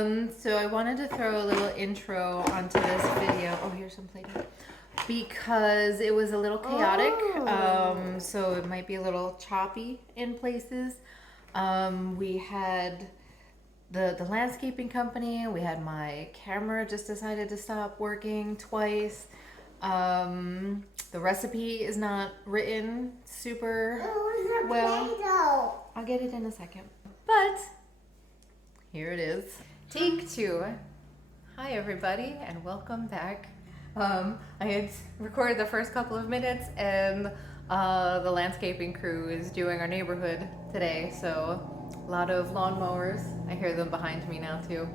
So I wanted to throw a little intro onto this video. Oh, here's some Play-Doh. Because it was a little chaotic, so it might be a little choppy in places. We had the landscaping company, we had my camera just decided to stop working twice. The recipe is not written super well. I'll get it in a second. But here it is. Take 2. Hi everybody and welcome back. I had recorded the first couple of minutes and the landscaping crew is doing our neighborhood today, so a lot of lawnmowers. I hear them behind me now too.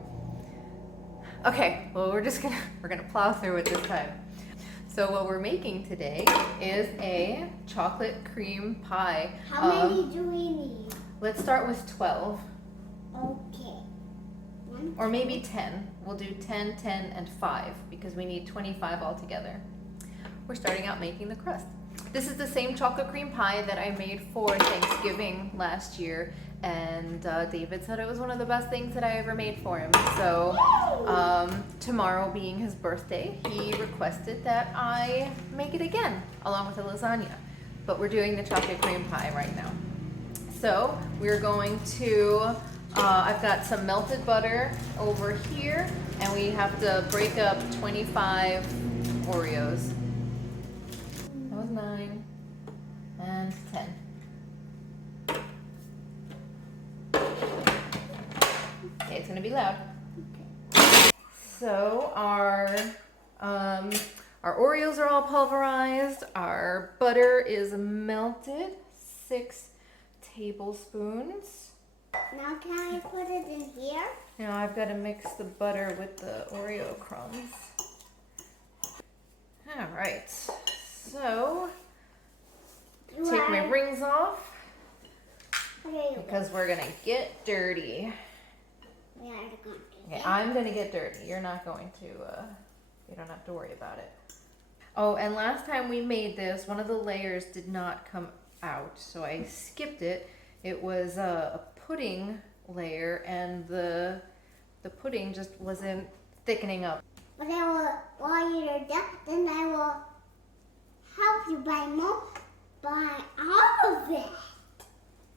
Okay, well we're gonna plow through it this time. So what we're making today is a chocolate cream pie. How many do we need? Let's start with 12. Okay. Or maybe 10. We'll do 10, 10, and 5 because we need 25 altogether. We're starting out making the crust. This is the same chocolate cream pie that I made for Thanksgiving last year, and David said it was one of the best things that I ever made for him. So tomorrow being his birthday, he requested that I make it again along with a lasagna. But we're doing the chocolate cream pie right now. So we're going to I've got some melted butter over here, and we have to break up 25 Oreos. That was 9 and 10. Okay, it's gonna be loud. Okay. So our Oreos are all pulverized. Our butter is melted, 6 tablespoons. Now can I put it in here? Now I've got to mix the butter with the Oreo crumbs. All right, so take my rings off because we're gonna get dirty. Okay, I'm gonna get dirty. You're not going to. You don't have to worry about it. Oh, and last time we made this, one of the layers did not come out, so I skipped it. It was a pudding layer, and the pudding just wasn't thickening up. But while you're done, then I will help you buy all of it.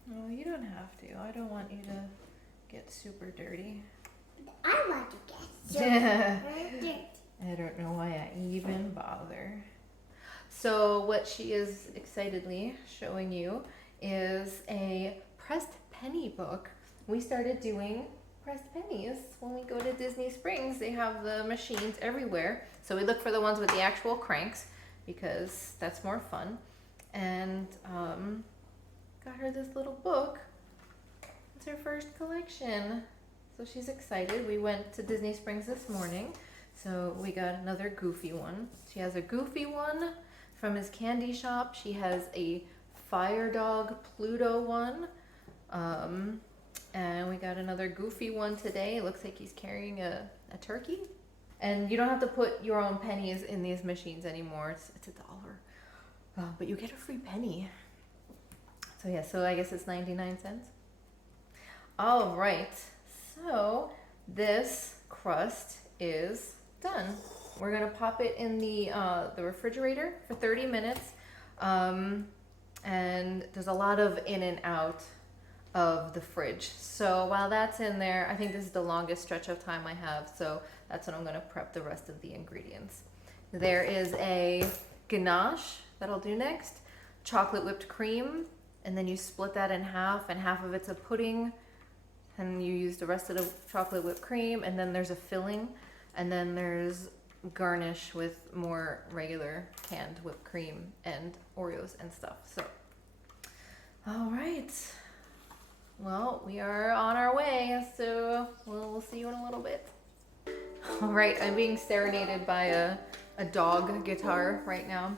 No, you don't have to. I don't want you to get super dirty. I want to get super dirty. I don't know why I even bother. So what she is excitedly showing you is a pressed penny book. We started doing pressed pennies when we go to Disney Springs. They have the machines everywhere. So we look for the ones with the actual cranks because that's more fun. And got her this little book. It's her first collection. So she's excited. We went to Disney Springs this morning. So we got another goofy one. She has a goofy one from his candy shop. She has a Fire Dog Pluto one. And we got another goofy one today. It looks like he's carrying a turkey. And you don't have to put your own pennies in these machines anymore. It's $1. But you get a free penny. So yeah, so I guess it's 99 cents. All right, so this crust is done. We're gonna pop it in the refrigerator for 30 minutes. And there's a lot of in and out of the fridge. So while that's in there, I think this is the longest stretch of time I have, so that's when I'm gonna prep the rest of the ingredients. There is a ganache that I'll do next, chocolate whipped cream, and then you split that in half, and half of it's a pudding, and you use the rest of the chocolate whipped cream, and then there's a filling, and then there's garnish with more regular canned whipped cream and Oreos and stuff. So, all right. Well, we are on our way, so we'll see you in a little bit. All right, I'm being serenaded by a dog guitar right now.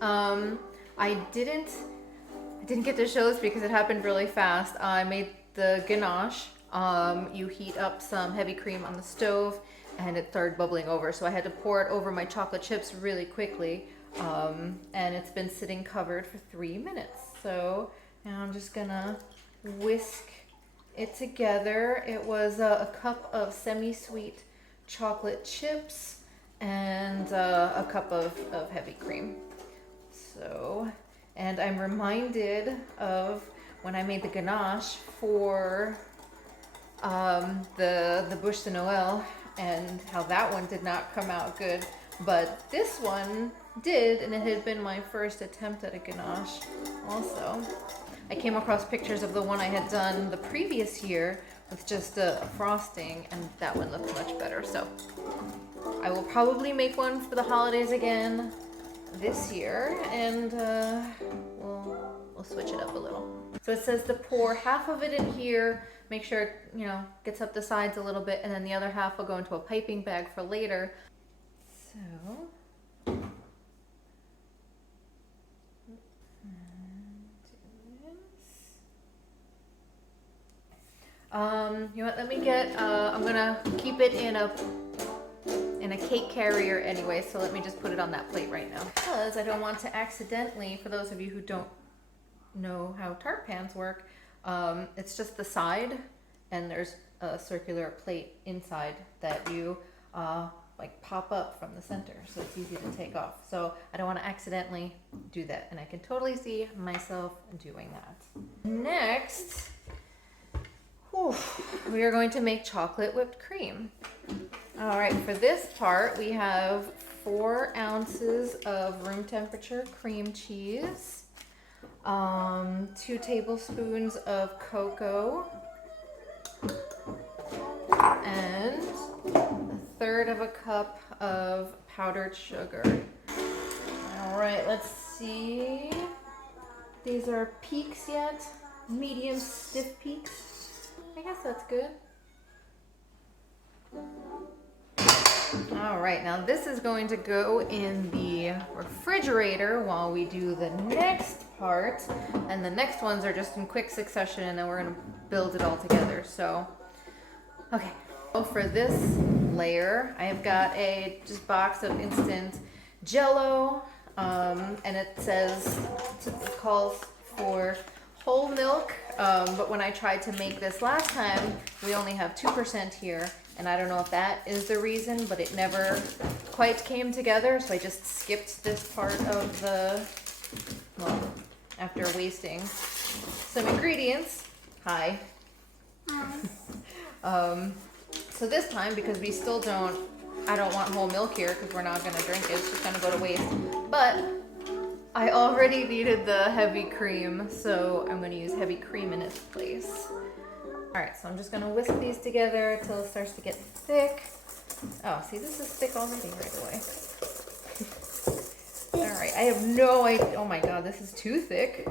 I didn't get to show this because it happened really fast. I made the ganache. You heat up some heavy cream on the stove, and it started bubbling over, so I had to pour it over my chocolate chips really quickly. And it's been sitting covered for 3 minutes. So now I'm just gonna whisk it together. It was a cup of semi-sweet chocolate chips and a cup of heavy cream. So, and I'm reminded of when I made the ganache for the Bûche de Noël, and how that one did not come out good, but this one did, and it had been my first attempt at a ganache also. I came across pictures of the one I had done the previous year with just a frosting, and that one looked much better. So I will probably make one for the holidays again this year, and we'll switch it up a little. So it says to pour half of it in here, make sure it, gets up the sides a little bit, and then the other half will go into a piping bag for later. So you know what, let me get, I'm gonna keep it in a cake carrier anyway, so let me just put it on that plate right now. Because I don't want to accidentally, for those of you who don't know how tart pans work, it's just the side, and there's a circular plate inside that you like pop up from the center, so it's easy to take off. So I don't want to accidentally do that, and I can totally see myself doing that. Next, we are going to make chocolate whipped cream. All right, for this part, we have 4 ounces of room temperature cream cheese, 2 tablespoons of cocoa, and 1/3 of a cup of powdered sugar. All right, let's see. These are peaks yet, medium stiff peaks. I guess that's good. All right, now this is going to go in the refrigerator while we do the next part, and the next ones are just in quick succession, and then we're gonna build it all together. So, okay. So for this layer, I have got a just box of instant Jello, and it says, it calls for whole milk, but when I tried to make this last time, we only have 2% here, and I don't know if that is the reason, but it never quite came together, so I just skipped this part of the, well, after wasting some ingredients. Hi. So this time, because we still I don't want whole milk here because we're not gonna drink it, it's just gonna go to waste, but I already needed the heavy cream, so I'm gonna use heavy cream in its place. All right, so I'm just gonna whisk these together until it starts to get thick. Oh, see, this is thick already right away. All right, I have no idea. Oh my God, this is too thick.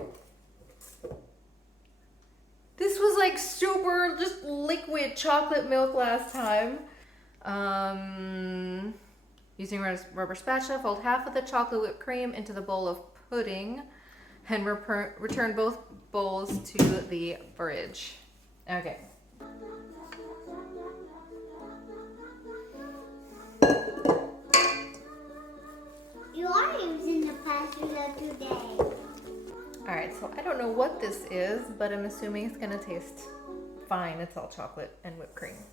This was like super just liquid chocolate milk last time. Using rubber spatula, fold half of the chocolate whipped cream into the bowl of pudding and return both bowls to the fridge. Okay. You are using the spatula today. Alright, so I don't know what this is, but I'm assuming it's gonna taste fine. It's all chocolate and whipped cream.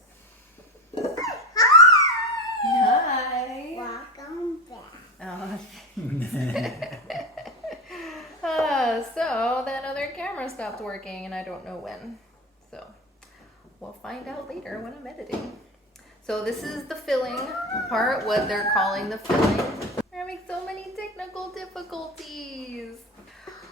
Hi! Welcome back. Oh. So that other camera stopped working, and I don't know when. So we'll find out later when I'm editing. So this is the filling part, what they're calling the filling. We're having so many technical difficulties.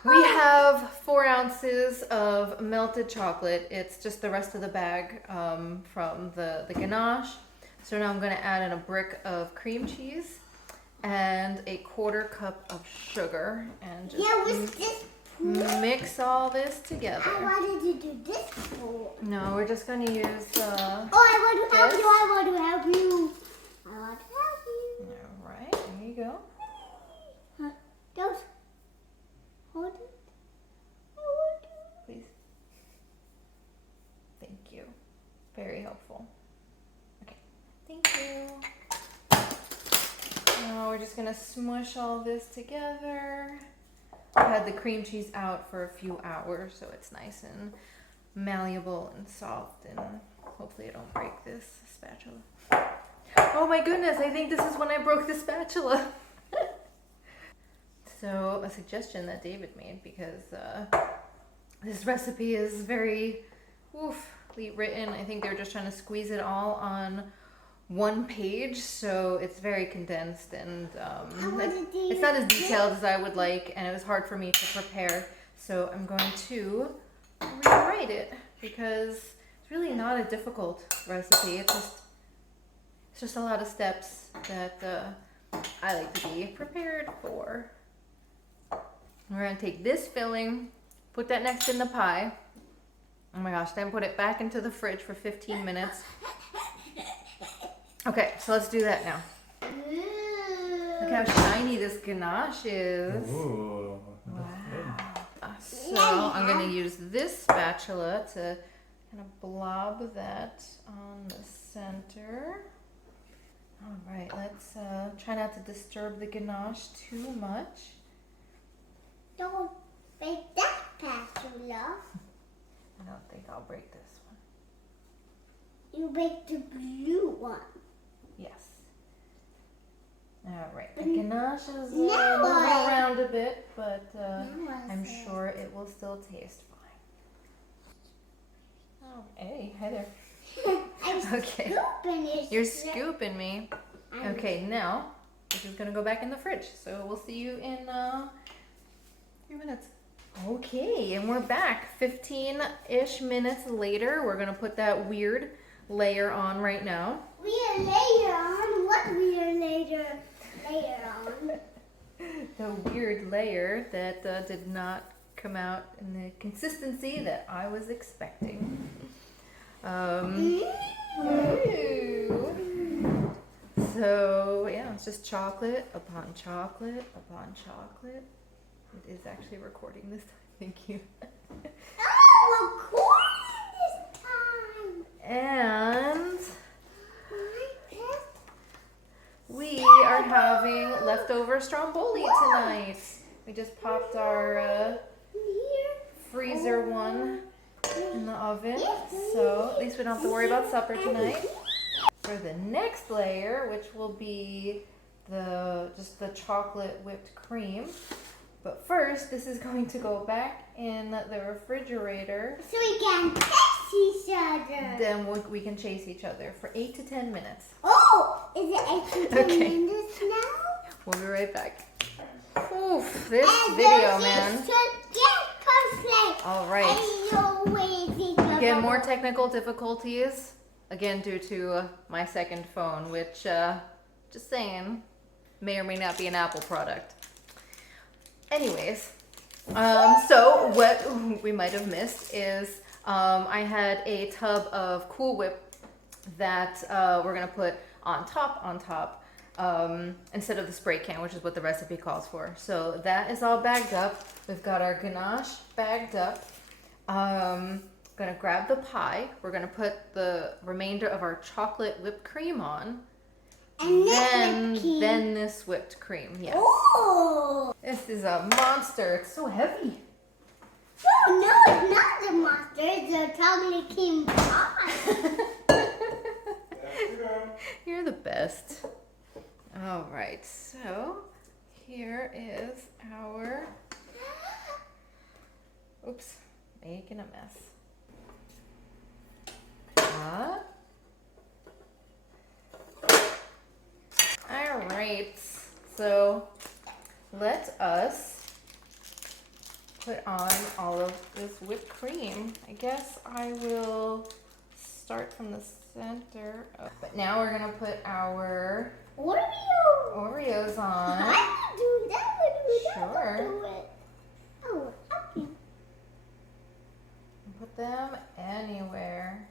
We have 4 ounces of melted chocolate. It's just the rest of the bag from the ganache. So now I'm going to add in a brick of cream cheese and a 1/4 cup of sugar, and just mix all this together. I wanted to do this before. No, we're just going to use I want to help you. I want to help you. All right, there you go. Don't hold it. Please. Thank you. Very helpful. Okay, thank you. Now we're just gonna smush all this together. I had the cream cheese out for a few hours, so it's nice and malleable and soft, and hopefully I don't break this spatula. Oh my goodness, I think this is when I broke the spatula. So a suggestion that David made, because this recipe is very woofly written. I think they're just trying to squeeze it all on one page, so it's very condensed, and it's not as detailed as I would like, and it was hard for me to prepare. So I'm going to rewrite it, because it's really not a difficult recipe. It's just a lot of steps that I like to be prepared for. We're gonna take this filling, put that next in the pie. Oh my gosh, then put it back into the fridge for 15 minutes. Okay, so let's do that now. Look how shiny this ganache is. Ooh, Wow. So I'm gonna use this spatula to kind of blob that on the center. All right, let's try not to disturb the ganache too much. Don't break that spatula. I don't think I'll break this one. You break the blue one. Yes. All right, the ganache is Now moving what? around a bit, but Now I'm what's sure it will still taste fine. Oh, hey, hi there. I'm Okay. scooping it. You're scooping me. Okay, now this is gonna go back in the fridge. So we'll see you in a few minutes. Okay, and we're back 15-ish minutes later. We're gonna put that weird layer on right now. We are later on. What we are later on? The weird layer that did not come out in the consistency that I was expecting. Ooh. So yeah, it's just chocolate upon chocolate upon chocolate. It is actually recording this time. Thank you. Oh, recording this time. And My pet. we are having leftover stromboli tonight. We just popped our Here. freezer one in the oven, so at least we don't have to worry about supper tonight. For the next layer, which will be just the chocolate whipped cream. But first, this is going to go back in the refrigerator. So we can taste each other. Then we can chase each other for 8 to 10 minutes. Oh, is it 8 to 10 Okay. minutes now? We'll be right back. Oof, this And video, then man. you should get perfect. All right. And you're waiting for Again, more the- technical difficulties. Again, due to my second phone, which, just saying, may or may not be an Apple product. Anyways, so what we might have missed is I had a tub of Cool Whip that we're gonna put on top, instead of the spray can, which is what the recipe calls for. So that is all bagged up. We've got our ganache bagged up. Gonna grab the pie. We're gonna put the remainder of our chocolate whipped cream on. And then, Then this whipped cream, yes. Oh! This is a monster. It's so heavy. Oh, no, it's not the monster. It's a chocolate cream pie. You're the best. All right, so here is our, oops, making a mess. All right, so let us put on all of this whipped cream. I guess I will start from the center. But now we're gonna put our Oreo. Oreos on. I will do that. I will do that. Sure. I will do it. Oh, happy. Put them anywhere.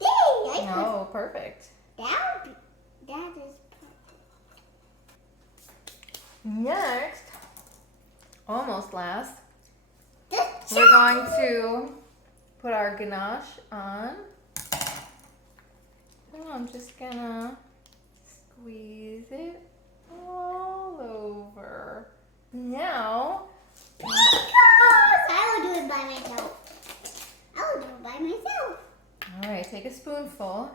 Dang, I No, perfect. put that. That is Next, almost last, perfect. we're going to put our ganache on. Oh, I'm just gonna squeeze it all over. Now, I will do it by myself. I will do take a spoonful.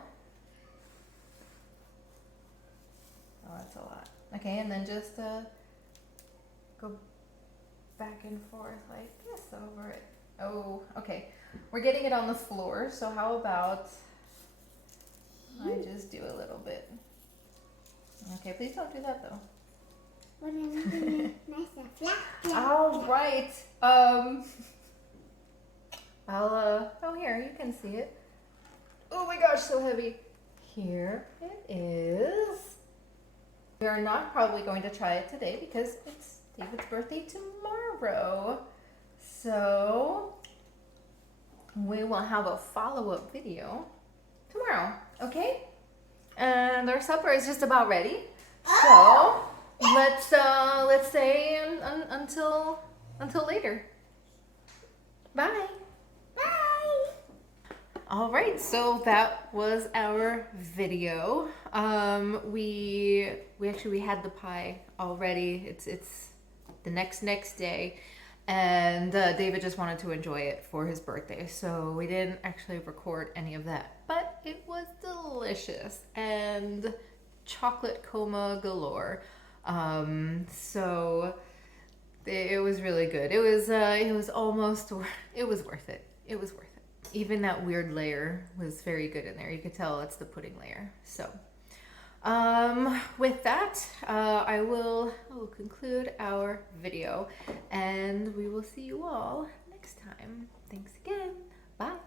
Oh, that's a lot. Okay, and then just go back and forth like this over it. Oh, okay. We're getting it on the floor, so how about I just do a little bit. Okay, please don't do that though. But I'm making it nice and flat. All right. Oh, here, you can see it. Oh my gosh, so heavy. Here it is. We are not probably going to try it today because it's David's birthday tomorrow. So we will have a follow-up video tomorrow, okay? And our supper is just about ready. So let's say until later. Bye. Bye. All right, so that was our video. We had the pie already. It's the next day, and David just wanted to enjoy it for his birthday, so we didn't actually record any of that. But it was delicious and chocolate coma galore. So it was really good. It was worth it. It was worth it. Even that weird layer was very good in there. You could tell it's the pudding layer. So, with that, I will conclude our video, and we will see you all next time. Thanks again. Bye.